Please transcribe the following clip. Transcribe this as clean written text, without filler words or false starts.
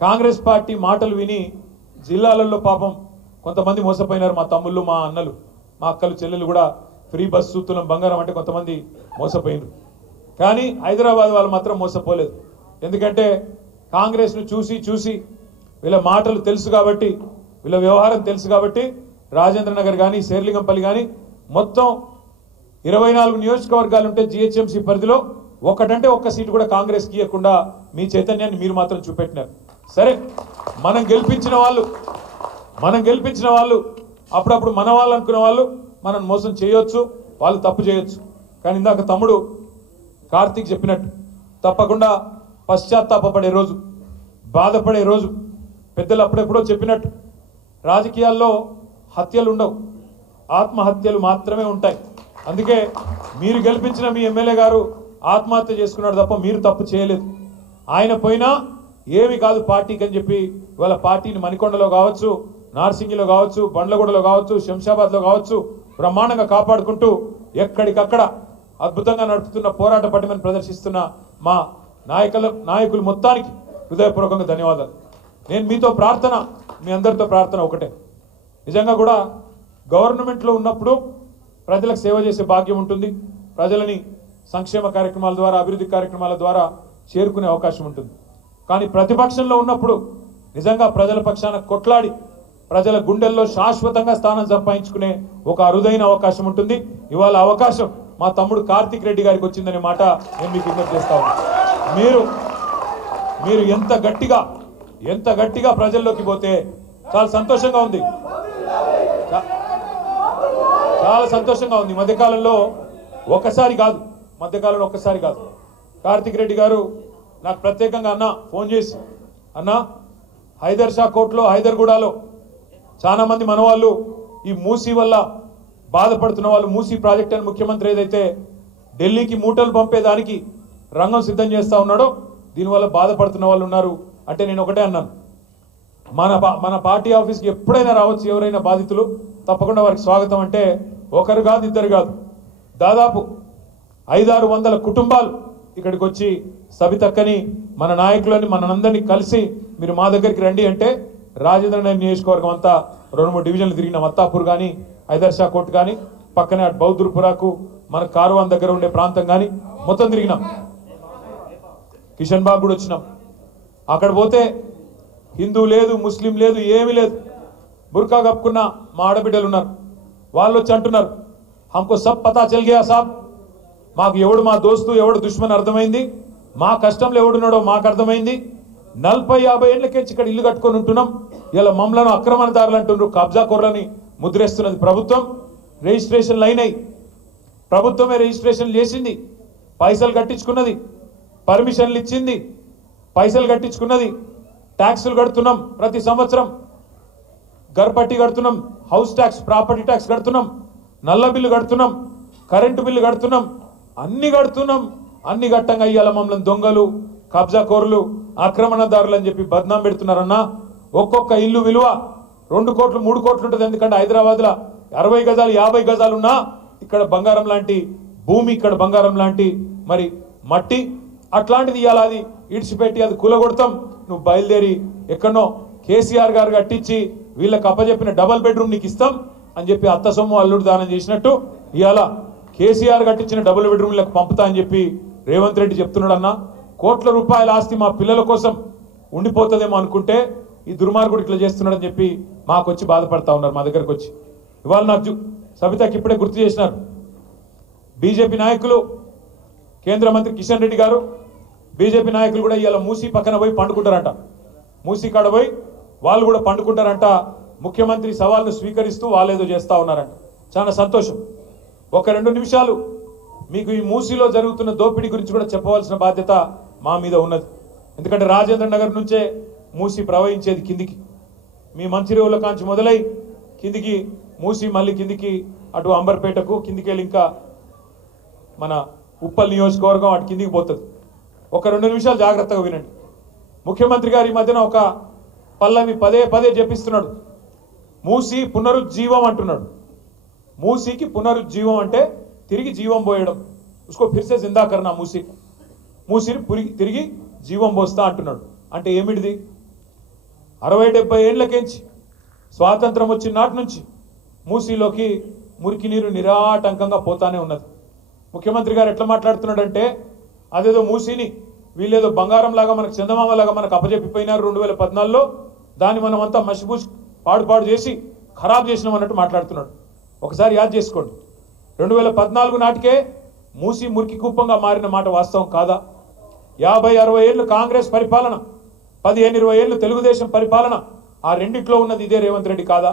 Congress party మాటలు విని జిల్లాలలో పాపం కొంతమంది మోసపోయినారు. మా తమ్ముళ్ళు, మా అన్నలు, మా అక్కలు, చెల్లెలు కూడా ఫ్రీ బస్ సూత్తులం బంగారం అంటే కొంతమంది మోసపోయినారు. కానీ హైదరాబాద్ వాళ్ళు మాత్రం మోసపోలేదు. ఎందుకంటే కాంగ్రెస్ను చూసి చూసి వీళ్ళ మాటలు తెలుసు కాబట్టి, వీళ్ళ వ్యవహారం తెలుసు కాబట్టి రాజేంద్ర నగర్ కానీ శేర్లింగంపల్లి కానీ మొత్తం 24 నియోజకవర్గాలు ఉంటే జిహెచ్ఎంసీ పరిధిలో ఒకటంటే ఒక్క సీటు కూడా కాంగ్రెస్కి ఇవ్వకుండా మీ చైతన్యాన్ని మీరు మాత్రం చూపెట్టినారు. సరే, మనం గెలిపించిన వాళ్ళు అప్పుడప్పుడు మన వాళ్ళు అనుకునే వాళ్ళు మనం మోసం చేయొచ్చు, వాళ్ళు తప్పు చేయొచ్చు. కానీ ఇందాక తమ్ముడు కార్తీక్ చెప్పినట్టు తప్పకుండా పశ్చాత్తాపపడే రోజు, బాధపడే రోజు. పెద్దలు అప్పుడెప్పుడో చెప్పినట్టు రాజకీయాల్లో హత్యలు ఉండవు, ఆత్మహత్యలు మాత్రమే ఉంటాయి. అందుకే మీరు గెలిపించిన మీ ఎమ్మెల్యే గారు ఆత్మహత్య చేసుకున్నాడు తప్ప మీరు తప్పు చేయలేదు. ఆయన పోయినా ఏమి కాదు పార్టీకి అని చెప్పి ఇవాళ పార్టీని మణికొండలో కావచ్చు, నార్సింగిలో కావచ్చు, బండ్లగూడలో కావచ్చు, శంషాబాద్లో కావచ్చు బ్రహ్మాండంగా కాపాడుకుంటూ ఎక్కడికక్కడ అద్భుతంగా నడుపుతున్న పోరాట పటిమని ప్రదర్శిస్తున్న మా నాయకులు మొత్తానికి హృదయపూర్వకంగా ధన్యవాదాలు. నేను మీతో ప్రార్థన, మీ అందరితో ప్రార్థన ఒకటే. నిజంగా కూడా గవర్నమెంట్లో ఉన్నప్పుడు ప్రజలకు సేవ చేసే భాగ్యం ఉంటుంది. ప్రజలని సంక్షేమ కార్యక్రమాల ద్వారా, అభివృద్ధి కార్యక్రమాల ద్వారా చేరుకునే అవకాశం ఉంటుంది. కానీ ప్రతిపక్షంలో ఉన్నప్పుడు నిజంగా ప్రజల పక్షాన కొట్లాడి ప్రజల గుండెల్లో శాశ్వతంగా స్థానం సంపాదించుకునే ఒక అరుదైన అవకాశం ఉంటుంది. ఇవాళ అవకాశం మా తమ్ముడు కార్తీక్ రెడ్డి గారికి వచ్చిందనే మాట నేను మీకు విజ్ఞప్తి చేస్తా ఉన్నాను. మీరు ఎంత గట్టిగా ప్రజల్లోకి పోతే చాలా సంతోషంగా ఉంది, చాలా సంతోషంగా ఉంది. మధ్యకాలంలో ఒక్కసారి కాదు కార్తీక్ రెడ్డి గారు నాకు ప్రత్యేకంగా ఫోన్ చేసి హైదర్ షా కోర్టులో హైదర్గూడలో చాలా మంది మనవాళ్ళు ఈ మూసీ వల్ల బాధపడుతున్న వాళ్ళు, మూసీ ప్రాజెక్ట్ అని ముఖ్యమంత్రి ఏదైతే ఢిల్లీకి మూటలు పంపేదానికి రంగం సిద్ధం చేస్తూ ఉన్నాడో దీనివల్ల బాధపడుతున్న వాళ్ళు ఉన్నారు అంటే నేను ఒకటే అన్నాను, మన పార్టీ ఆఫీస్కి ఎప్పుడైనా రావచ్చు ఎవరైనా బాధితులు, తప్పకుండా వారికి స్వాగతం. అంటే ఒకరు కాదు, ఇద్దరు కాదు, దాదాపు 500-600 కుటుంబాలు ఇక్కడికి వచ్చి సబితక్కని, మన నాయకులని, మనందరినీ కలిసి మీరు మా దగ్గరికి రండి అంటే రాజేంద్ర నగర్ నియోజకవర్గం అంతా 2-3 డివిజన్లు తిరిగినాం. అత్తాపూర్ కానీ, హైదర్ షా కోట్ కానీ, పక్కనే అటు బౌద్ధపురాకు మన కార్వాన్ దగ్గర ఉండే ప్రాంతం కానీ మొత్తం తిరిగినాం. కిషన్ బాగ్ కూడా వచ్చినాం. అక్కడ పోతే హిందూ లేదు, ముస్లిం లేదు, ఏమీ లేదు. బుర్కా కప్పుకున్న మా ఆడబిడ్డలు ఉన్నారు. వాళ్ళు వచ్చి అంటున్నారు, హంకో సబ్ పతా చల్ గయా సాబ్, మాకు ఎవడు మా దోస్తు ఎవడు దుష్మన్ అర్థమైంది, మా కష్టంలో ఎవడున్నాడో మాకు అర్థమైంది. 40-50 ఏళ్ళకేసి ఇక్కడ ఇల్లు కట్టుకొని ఉంటున్నాం. ఇలా మమ్మలను అక్రమణదారులు అంటున్నారు, కబ్జా కొర్రని ముద్రేస్తున్నది ప్రభుత్వం. రిజిస్ట్రేషన్లు అయినాయి, ప్రభుత్వమే రిజిస్ట్రేషన్లు చేసింది, పైసలు కట్టించుకున్నది, పర్మిషన్లు ఇచ్చింది, పైసలు కట్టించుకున్నది, ట్యాక్సులు కడుతున్నాం, ప్రతి సంవత్సరం గర్పట్టి కడుతున్నాం, హౌస్ ట్యాక్స్, ప్రాపర్టీ ట్యాక్స్ కడుతున్నాం, నల్ల బిల్లు కడుతున్నాం, కరెంటు బిల్లు కడుతున్నాం, అన్ని కడుతున్నాం. అన్ని గట్టంగా ఇయ్యాల మమ్మల్ని దొంగలు, కబ్జా కోరులు, ఆక్రమణదారులు అని చెప్పి బద్నాం పెడుతున్నారన్నా. ఒక్కొక్క ఇల్లు విలువ 2 కోట్లు 3 కోట్లు ఉంటుంది. ఎందుకంటే హైదరాబాద్లో 60 గజాలు 50 గజాలు ఉన్నా ఇక్కడ బంగారం లాంటి భూమి, ఇక్కడ బంగారం లాంటి మరి మట్టి, అట్లాంటిది ఇవాళ అది ఇడిచిపెట్టి అది కూలగొడతాం. నువ్వు బయలుదేరి ఎక్కడనో కేసీఆర్ గారు కట్టించి వీళ్ళకి అప్పచెప్పిన డబల్ బెడ్రూమ్ నీకు ఇస్తాం అని చెప్పి అత్త సొమ్ము అల్లుడు దానం చేసినట్టు ఇవాళ కేసీఆర్ కట్టించిన డబుల్ బెడ్రూమ్లకు పంపుతా అని చెప్పి రేవంత్ రెడ్డి చెప్తున్నాడు. అన్న, కోట్ల రూపాయల ఆస్తి మా పిల్లల కోసం ఉండిపోతుందేమో అనుకుంటే ఈ దుర్మార్గుడు ఇట్లా చేస్తున్నాడని చెప్పి మాకు వచ్చి బాధపడతా ఉన్నారు. మా దగ్గరకు వచ్చి ఇవాళ నాకు సబితకి ఇప్పుడే గుర్తు చేసినారు. బీజేపీ నాయకులు, కేంద్ర మంత్రి కిషన్ రెడ్డి గారు, బీజేపీ నాయకులు కూడా ఇవాళ మూసీ పక్కన పోయి పండుకుంటారంట. మూసీ కాడ పోయి వాళ్ళు కూడా పండుకుంటారంట. ముఖ్యమంత్రి సవాల్ను స్వీకరిస్తూ వాళ్ళేదో చేస్తూ ఉన్నారంట. చాలా సంతోషం. ఒక 2 నిమిషాలు మీకు ఈ మూసీలో జరుగుతున్న దోపిడీ గురించి కూడా చెప్పవలసిన బాధ్యత మా మీద ఉన్నది. ఎందుకంటే రాజేంద్ర నగర్ నుంచే మూసీ ప్రవహించేది కిందికి. మీ మంచిర్యాల కాంచి మొదలై కిందికి మూసీ, మళ్ళీ కిందికి అటు అంబర్పేటకు, కిందికి వెళ్ళి ఇంకా మన ఉప్పల్ నియోజకవర్గం అటు కిందికి పోతుంది. ఒక 2 నిమిషాలు జాగ్రత్తగా వినండి. ముఖ్యమంత్రి గారు ఈ మధ్యన ఒక పల్లవి పదే చెప్పిస్తున్నాడు. మూసీ పునరుజ్జీవం అంటున్నాడు. మూసీకి పునరుజ్జీవం అంటే తిరిగి జీవం పోయడం. ఉస్కో ఫిర్సే జిందా కర్నా, మూసీని తిరిగి జీవం పోస్తా అంటున్నాడు. అంటే ఏమిటిది? 60-70 ఏళ్లకించి స్వాతంత్రం వచ్చిన నాటి నుంచి మూసీలోకి మురికి నీరు నిరాటంకంగా పోతానే ఉన్నది. ముఖ్యమంత్రి గారు ఎట్లా మాట్లాడుతున్నాడంటే అదేదో మూసీని వీళ్ళేదో బంగారం లాగా మనకు చందమామలాగా మనకు అప్పజెప్పిపోయినారు 2014లో, దాన్ని మనం అంతా మసిపూసి పాడు చేసి ఖరాబ్ చేసినాం అన్నట్టు మాట్లాడుతున్నాడు. ఒకసారి యాద్ చేసుకోండి, 2014 నాటికే మూసి మురికి కుప్పంగా మారిన మాట వాస్తవం కాదా? 50-60 ఏళ్ళు కాంగ్రెస్ పరిపాలన, 15-20 ఏళ్ళు తెలుగుదేశం పరిపాలన, ఆ రెండిట్లో ఉన్నది ఇదే రేవంత్ రెడ్డి కాదా?